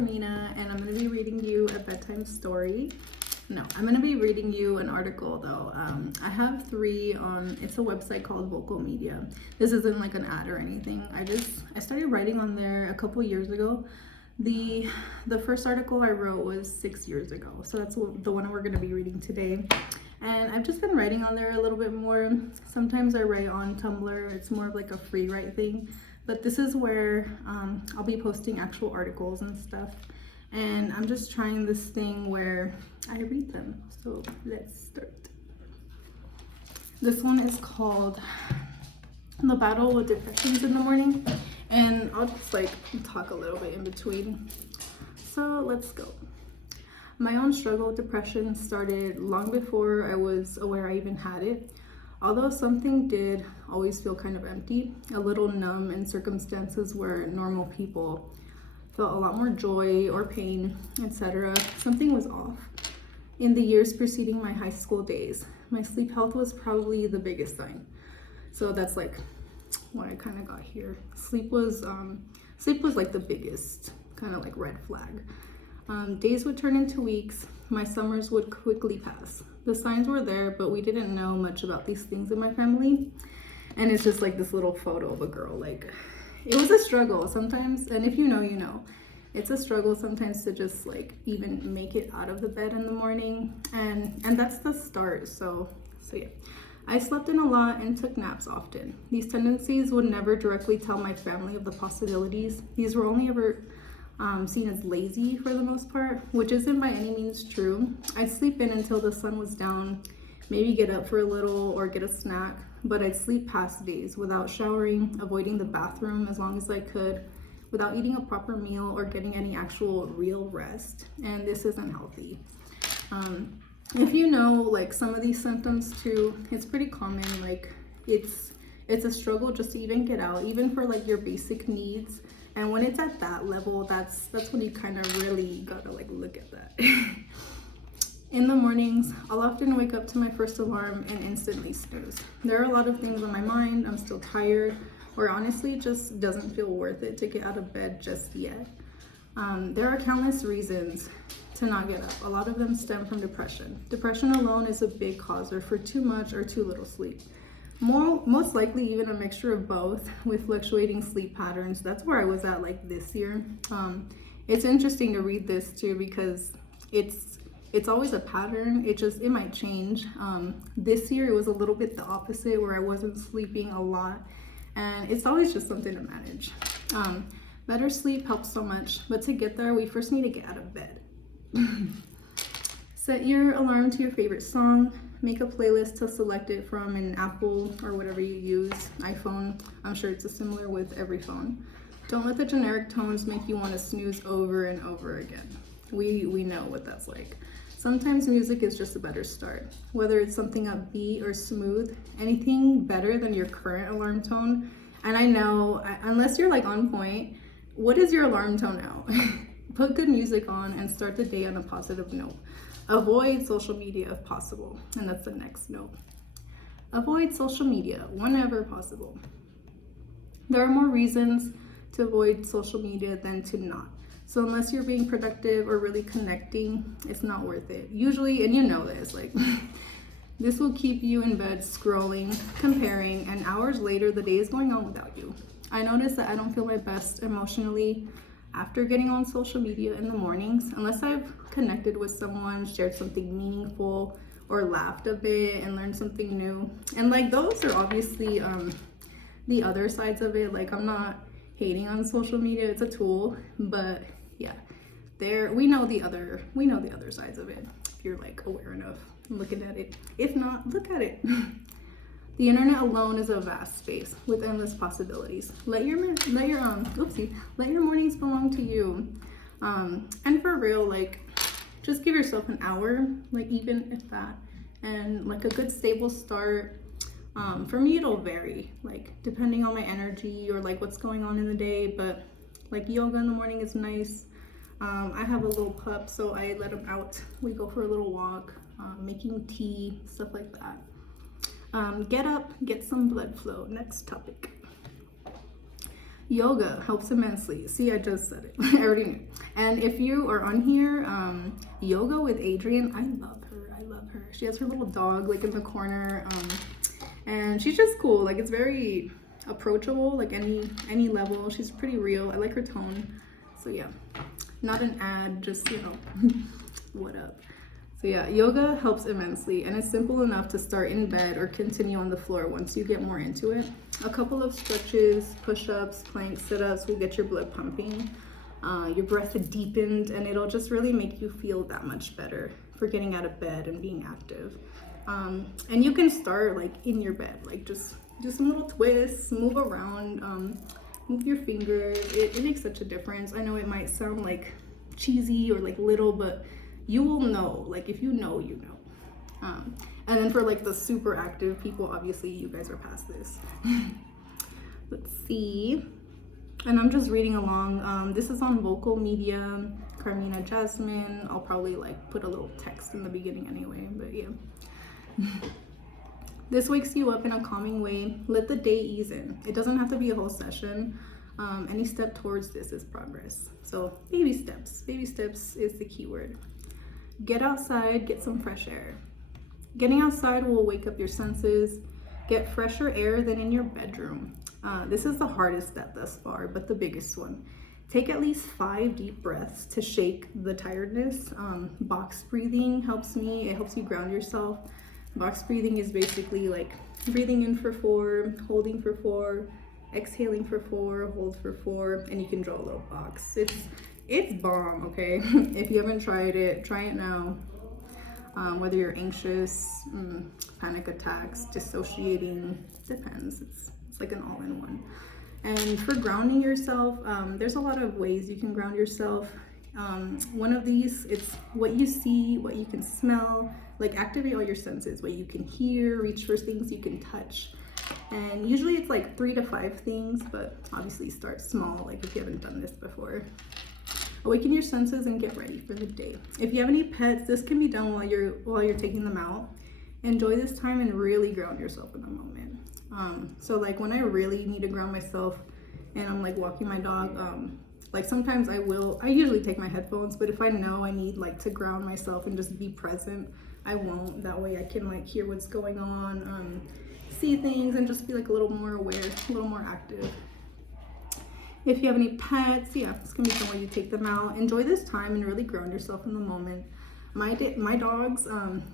Carmina, and I'm going to be reading you a bedtime story. No, I'm going to be reading you an article though. I have 3 on, it's a website called Vocal.Media. This isn't like an ad or anything. I started writing on there a couple years ago. The first article I wrote was 6 years ago. So that's the one we're going to be reading today. And I've just been writing on there a little bit more. Sometimes I write on Tumblr. It's more of like a free write thing. But this is where I'll be posting actual articles and stuff. And I'm just trying this thing where I read them. So let's start. This one is called The Battle with Depressions in the Morning. And I'll just like talk a little bit in between. So let's go. My own struggle with depression started long before I was aware I even had it. Although something did always feel kind of empty, a little numb in circumstances where normal people felt a lot more joy or pain, etc., something was off. In the years preceding my high school days, my sleep health was probably the biggest sign. So that's like what I kind of got here. Sleep was like the biggest kind of like red flag. Days would turn into weeks. My summers would quickly pass. The signs were there, but we didn't know much about these things in my family. And it's just like this little photo of a girl. Like, it was a struggle sometimes, and if you know, you know. It's a struggle sometimes to just like even make it out of the bed in the morning, and that's the start. So yeah. I slept in a lot and took naps often. These tendencies would never directly tell my family of the possibilities. These were only ever seen as lazy for the most part, which isn't by any means true. I'd sleep in until the sun was down, maybe get up for a little or get a snack, but I'd sleep past days without showering, avoiding the bathroom as long as I could, without eating a proper meal or getting any actual real rest. And this isn't healthy. If you know like some of these symptoms too, it's pretty common. Like it's a struggle just to even get out, even for like your basic needs. And when it's at that level, that's when you kind of really gotta like look at that. In the mornings, I'll often wake up to my first alarm and instantly snooze. There are a lot of things on my mind. I'm still tired, or honestly it just doesn't feel worth it to get out of bed just yet. There are countless reasons to not get up. A lot of them stem from depression. Depression alone is a big causer for too much or too little sleep. Most likely even a mixture of both, with fluctuating sleep patterns. That's where I was at like this year. It's interesting to read this too, because it's always a pattern. It might change. This year it was a little bit the opposite, where I wasn't sleeping a lot, and it's always just something to manage. Better sleep helps so much, but to get there we first need to get out of bed. Set your alarm to your favorite song. Make a playlist to select it from an Apple or whatever you use, iPhone. I'm sure it's similar with every phone. Don't let the generic tones make you want to snooze over and over again. We know what that's like. Sometimes music is just a better start. Whether it's something upbeat or smooth, anything better than your current alarm tone. And I know, unless you're like on point, what is your alarm tone now? Put good music on and start the day on a positive note. Avoid social media if possible. And that's the next note. Avoid social media whenever possible. There are more reasons to avoid social media than to not. So unless you're being productive or really connecting, it's not worth it. Usually, and you know this, like this will keep you in bed scrolling, comparing, and hours later the day is going on without you. I notice that I don't feel my best emotionally after getting on social media in the mornings, unless I've connected with someone, shared something meaningful, or laughed a bit and learned something new. And like those are obviously the other sides of it. Like I'm not hating on social media, it's a tool, but yeah, we know the other sides of it, if you're like aware enough and looking at it. If not, look at it. The internet alone is a vast space with endless possibilities. Let your mornings belong to you. And for real, like just give yourself an hour, like even if that, and like a good stable start. For me it'll vary, like depending on my energy or like what's going on in the day, but like yoga in the morning is nice. I have a little pup, so I let him out. We go for a little walk, making tea, stuff like that. Get up, get some blood flow. Next topic. Yoga helps immensely. See, I just said it. I already knew. And if you are on here, yoga with Adriene, I love her. I love her. She has her little dog like in the corner, and she's just cool. Like, it's very approachable, like any level. She's pretty real. I like her tone. So yeah, not an ad, just, you know, what up. So yeah, yoga helps immensely, and it's simple enough to start in bed or continue on the floor once you get more into it. A couple of stretches, push-ups, planks, sit-ups will get your blood pumping, your breath deepened, and it'll just really make you feel that much better for getting out of bed and being active. And you can start like in your bed, like just do some little twists, move around, move your fingers. It makes such a difference. I know it might sound like cheesy or like little, but you will know. Like, if you know, you know. And then for like the super active people, obviously you guys are past this. Let's see. And I'm just reading along. This is on Vocal.Media, Carmina, Jasmine. I'll probably like put a little text in the beginning anyway, but yeah. This wakes you up in a calming way. Let the day ease in. It doesn't have to be a whole session. Any step towards this is progress. So baby steps. Baby steps is the key word. Get outside, get some fresh air. Getting outside will wake up your senses. Get fresher air than in your bedroom. This is the hardest step thus far, but the biggest one. Take at least 5 deep breaths to shake the tiredness. Box breathing helps me. It helps you ground yourself. Box breathing is basically like breathing in for 4, holding for 4, exhaling for 4, hold for 4, and you can draw a little box. It's bomb, okay? If you haven't tried it, try it now. Whether you're anxious, panic attacks, dissociating, depends. It's like an all-in-one. And for grounding yourself, there's a lot of ways you can ground yourself. One of these, it's what you see, what you can smell, like activate all your senses, what you can hear, reach for things you can touch. And usually it's like 3 to 5 things, but obviously start small, like if you haven't done this before. Awaken your senses and get ready for the day. If you have any pets, this can be done while you're taking them out. Enjoy this time and really ground yourself in the moment. So like when I really need to ground myself and I'm like walking my dog, like sometimes I usually take my headphones, but if I know I need like to ground myself and just be present, I won't. That way I can like hear what's going on, see things, and just be like a little more aware, a little more active. If you have any pets, yeah, it's gonna be fun when you take them out. Enjoy this time and really ground yourself in the moment. My dogs,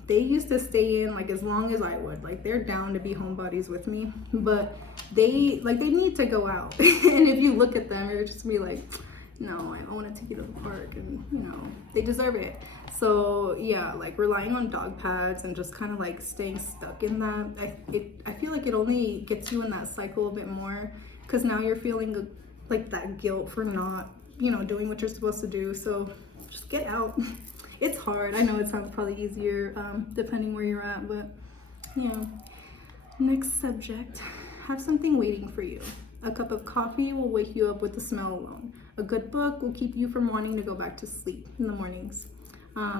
they used to stay in like as long as I would. Like, they're down to be homebodies with me, but they need to go out. And if you look at them, you're just gonna be like, no, I want to take you to the park, and you know, they deserve it. So yeah, like relying on dog pads and just kind of like staying stuck in that, I feel like it only gets you in that cycle a bit more, because now you're feeling like that guilt for not, you know, doing what you're supposed to do. So just get out. It's hard. I know it sounds probably easier depending where you're at, but yeah. Next subject, have something waiting for you. A cup of coffee will wake you up with the smell alone. A good book will keep you from wanting to go back to sleep in the mornings.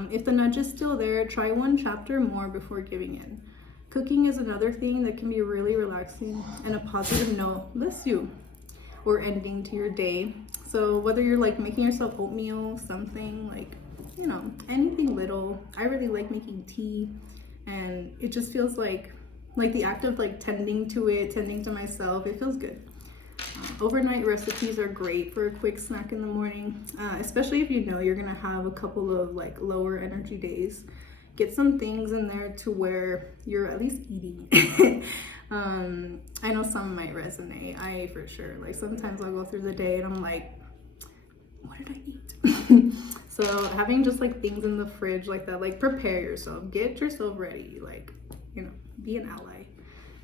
If the nudge is still there, try 1 chapter more before giving in. Cooking is another thing that can be really relaxing and a positive note, bless you, or ending to your day. So whether you're like making yourself oatmeal, something like, you know, anything little. I really like making tea, and it just feels like the act of like tending to myself, it feels good. Overnight recipes are great for a quick snack in the morning, especially if you know you're gonna have a couple of like lower energy days. Get some things in there to where you're at least eating. I know some might resonate. I for sure, like sometimes I'll go through the day and I'm like, what did I eat? So having just like things in the fridge like that, like prepare yourself, get yourself ready, like, you know, be an ally.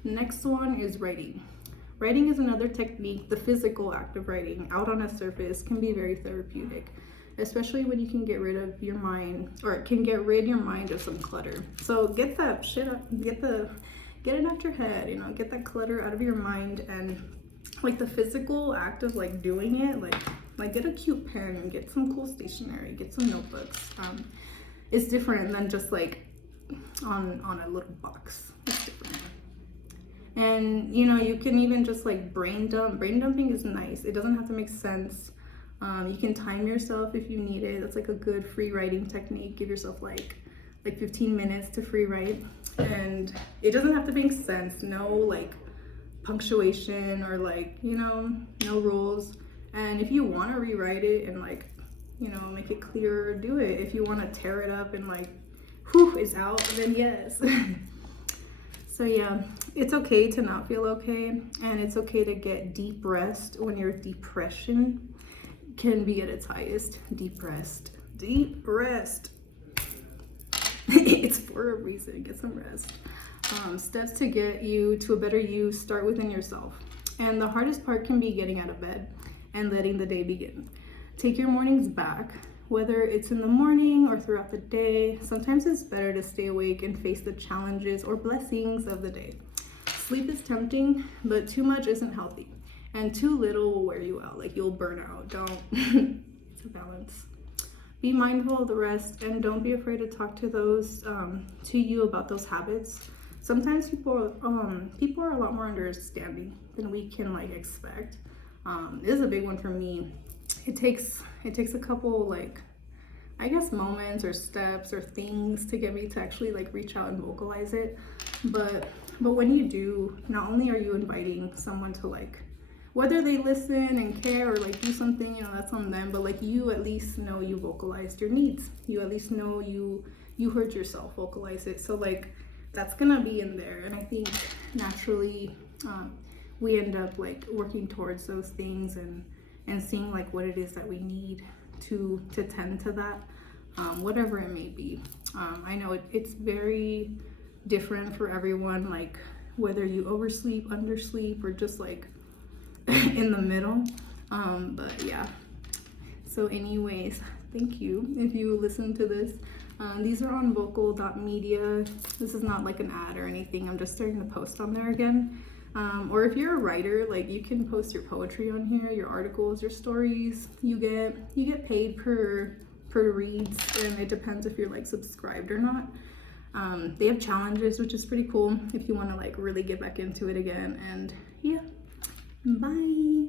Next one is writing. Writing is another technique. The physical act of writing out on a surface can be very therapeutic, especially when you can get rid of your mind, or it can get rid your mind of some clutter. So get that shit up, get it out your head, you know, get that clutter out of your mind. And like the physical act of like doing it, like get a cute pen and get some cool stationery, get some notebooks. It's different than just like on a little box. It's different. And you know, you can even just like brain dump. Brain dumping is nice. It doesn't have to make sense. You can time yourself if you need it. That's like a good free writing technique. Give yourself like 15 minutes to free write, and it doesn't have to make sense. No like punctuation or like, you know, no rules. And if you want to rewrite it and like, you know, make it clearer, do it. If you want to tear it up and like, whew, it's out, then yes. So yeah, it's okay to not feel okay, and it's okay to get deep rest when your depression can be at its highest. Deep rest. It's for a reason. Get some rest. Steps to get you to a better you start within yourself. And the hardest part can be getting out of bed and letting the day begin. Take your mornings back, whether it's in the morning or throughout the day. Sometimes it's better to stay awake and face the challenges or blessings of the day. Sleep is tempting, but too much isn't healthy. And too little will wear you out. Like, you'll burn out. Don't. It's a balance. Be mindful of the rest, and don't be afraid to talk to those to you about those habits. Sometimes people are a lot more understanding than we can like expect. This is a big one for me. It takes a couple like, I guess, moments or steps or things to get me to actually like reach out and vocalize it. But when you do, not only are you inviting someone to like, whether they listen and care or like do something, you know, that's on them, but like you at least know you vocalized your needs. You at least know you heard yourself vocalize it. So like, that's gonna be in there. And I think naturally we end up like working towards those things and seeing like what it is that we need to tend to that, whatever it may be. I know it's very different for everyone, like whether you oversleep, undersleep, or just like in the middle. But yeah, so anyways, thank you if you listen to this. These are on Vocal.Media. This is not like an ad or anything. I'm just starting to post on there again. Or if you're a writer, like you can post your poetry on here, your articles, your stories. You get paid per reads, and it depends if you're like subscribed or not. They have challenges, which is pretty cool if you want to like really get back into it again. And yeah, bye.